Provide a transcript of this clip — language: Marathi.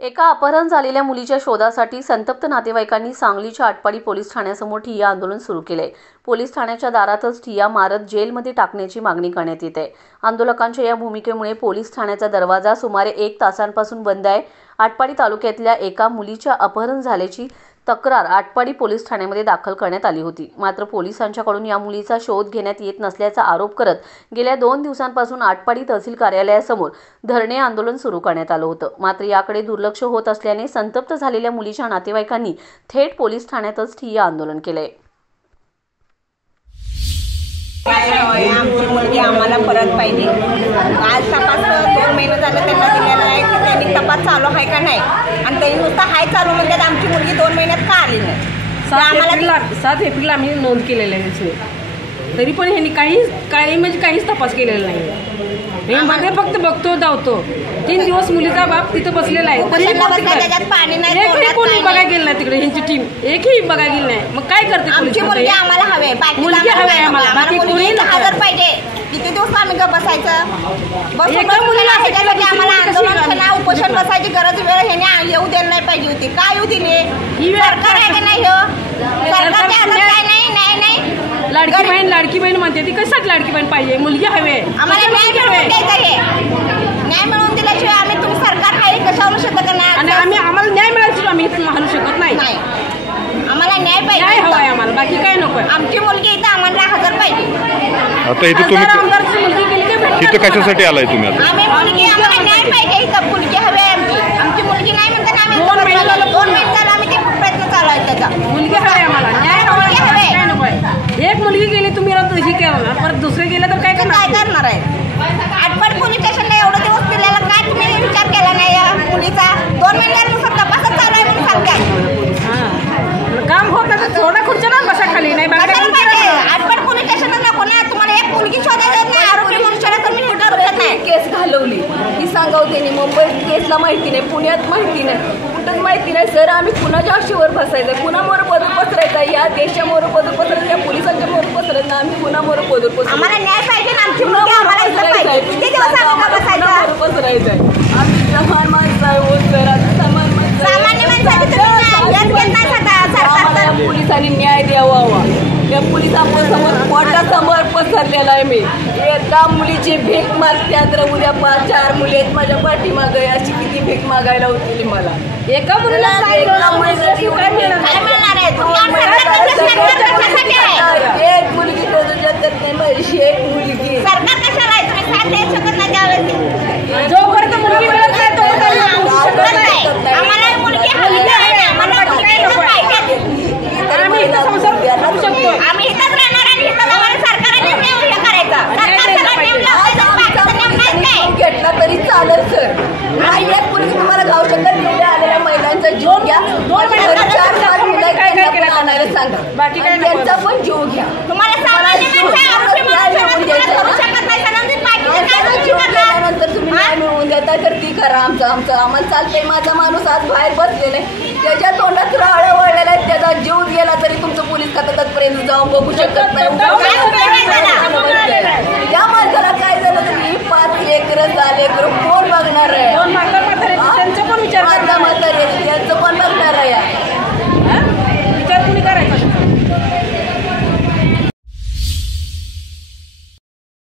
एका अपहरण झालेल्या मुलीच्या शोधासाठी संतप्त नातेवाईकांनी सांगलीच्या आटपाडी पोलीस ठाण्यासमोर ठिय्या आंदोलन सुरू केले। पोलीस ठाण्याच्या दारातच ठिय्या मारत जेलमध्ये टाकण्याची मागणी करण्यात येत आहे। आंदोलकांच्या या भूमिकेमुळे पोलीस ठाण्याचा दरवाजा सुमारे 1 तासांपासून बंद आहे। आटपाडी तालुक्यातल्या एका मुलीच्या अपहरण झाल्याची तक्रार आटपाडी पोलीस ठाण्यामध्ये दाखल करण्यात आली होती। मात्र पोलिसांच्याकडून या मुलीचा शोध घेण्यात येत नसल्याचा आरोप करत गेल्या 2 दिवसांपासून आटपाडी तहसील कार्यालयासमोर धरणे आंदोलन सुरू करण्यात आलं होतं। मात्र याकडे दुर्लक्ष होत असल्याने संतप्त झालेल्या मुलीच्या नातेवाईकांनी थेट पोलीस ठाण्यातच ठिय्या आंदोलन केलंय। आमची मुलगी आम्हाला परत पाहिजे। आज तपास 2 महिने झाले त्यांना दिलेला आहे की त्यांनी तपास चालू आहे का नाही, आणि त्यांनी नुसता हाय चालू म्हणतात। आमची मुलगी 2 महिन्यात का आली नाही? 7 एप्रिल आम्ही नोंद केलेलं आहे, तरी पण ह्यांनी काहीच तपास केलेला नाही। मध्ये फक्त बघतो धावतो। 3 दिवस मुलीचा बाप तिथं बसलेला आहे, तरी पाणी नाही, एकही कोणी बघायला गेलं नाही तिकडे। ह्यांची टीम एकही बघायला गेली नाही। मग काय करते आमची मुलगी? आम्हाला हवे, मुलगी हवे आम्हाला, बाकी कोणी हजर पाहिजे। किती दिवस आम्ही बसायचं? आम्हाला आंदोलन उपोषण बसायची गरज वेळ ह्याने येऊ द्यायला नाही पाहिजे होती। काय येऊ दिली? सरकार आहे का नाही? सरकारच्या हातात काय नाही, न्याय नाही। लाडकी बहीण म्हणते ती, कशासाठी लाडकी बहीण पाहिजे? मुलगी हवे आम्हाला, न्याय मिळवून दिल्याशिवाय आम्ही तुम्ही सरकार आहे कशावर शकत नाही, आणि आम्हाला न्याय मिळाल्याशिवाय आम्ही म्हणू शकत नाही। आम्हाला न्याय पाहिजे, न्याय हवाय आम्हाला, बाकी काय नको। आमची मुलगी इथं आम्हाला हजर पाहिजे। आता इथे तुम्ही इथं कशासाठी आलाय तुम्ही? आता आम्ही मुलगी, आम्हाला न्याय पाहिजे, इथं मुलगी हवी आहे आमची मुलगी नाही म्हणताना आम्ही 2 महिने झाला आम्ही ते प्रयत्न चालू आहे त्याचा। मुलगी हवी आम्हाला, न्याय हवाय, काय नको। एक मुलगी गेली तुम्ही ही केलं, परत दुसरे गेले तर काय करणार आहे? आटपाडी पोलीस स्टेशनला एवढे दिवस दिलेला काय तुम्ही विचार केला नाही या मुलीचा? 2 महिन्यानुसार तपासच चालू आहे म्हणून सांगताय। काम होत नाही तर थोडा खुर्च्या ना बसा खाली, नाही आटपाडी पोलीस स्टेशनला नको ना तुम्हाला। एक मुलगी शोधायला नाही, आरोपी मनुष्याला तुम्ही नाही। केस घालवली ही सांगाव त्यांनी, मुंबईत केसला माहिती नाही, पुण्यात माहिती नाही, कुठंच माहिती नाही। सर आम्ही कुणाच्या आशीवर फसायचं, कुणामोर पदर पसरायचं? या देशामोर पदर पसरायचं, या पोलिसांच्या मोर पसरायचं, आम्ही कुणामोर पदर पसरायचं? आम्हाला न्याय पाहिजे ना, आमची मुलगी आम्हाला पाहिजे। किती दिवस आम्हाला पसरायचं आहे? आम्ही समान माणसं आहे सर, आम्ही समान माणसं। सामान्य पोलिसांनी न्याय द्यावा। या पोलिसांसमोर कोर्टासमोर पसरलेला आहे मी। एका मुलीची भीक मागत्यात, तर उद्या 5-4 मुली आहेत माझ्या पाठीमागे, अशी किती भीक मागायला होती मला? एका मुलीला एक मुलगी नाही, एक मुलगी सरकार कशाला आहे? तुम्ही साथ देऊ शकत नाही त्यावेळेस। जोपर्यंत मुलगी मिळत नाही तोपर्यंत आम्हाला मुलगी हवी आहे, आम्हाला मुलगी पाहिजे। आम्ही इथं संसार करू शकतो, आम्ही इथंच राहणार आणि इथं आम्हाला सरकारने हे करायचं। घेतला तरी चालेल सर। आणि एक मुलगी तुम्हाला गाव शकत एवढ्या आलेल्या महिलांचा जीव घ्या, 4-5 मुलं आणायला सांगा, बाकी काय त्यांचा पण जीव घ्या। तुम्हाला नंतर तुम्ही न्याय मिळवून देता तर ती करा। आम्हाला चालतंय। माझा माणूस आज बाहेर बसलेला आहे, त्याच्या तोंडात राळ वळलेला आहे, त्याचा जीव गेला तरी तुमचं पोलीस खात्यापर्यंत जाऊन बघू शकत नाही। त्या माणसाला